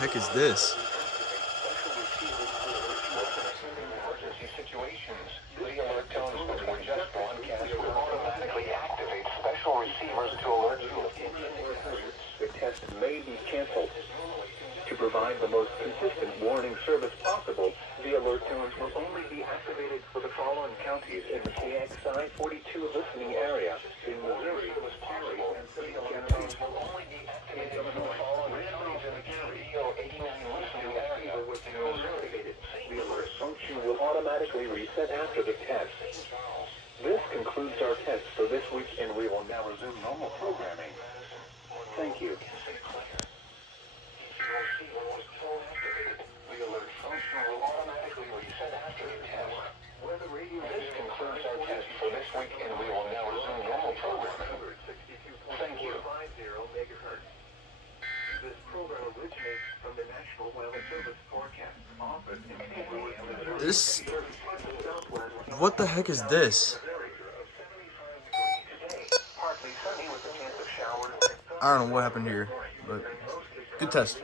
heck is this? Emergency situations. The alert tones which were just broadcast will automatically activate special receivers to alert you. The test may be canceled. To provide the most consistent warning service possible, the alert tones will only be activated for the following counties in the KXI42 listening area. In Missouri, possible, and the alert tones will only be activated for the following counties in the KDO89 listening area. In Missouri, the alert function will automatically reset after the test. This concludes our test for this week, and we will now resume normal programming. Thank you. The alert function will automatically reset after the test. This concludes our test for this week, and we will now resume normal programming. Thank you. This program originates from the National Weather Service Forecast Office in St. Louis, Missouri. This... What the heck is this? Partly sunny with a chance of showers. I don't know what happened here, but good test.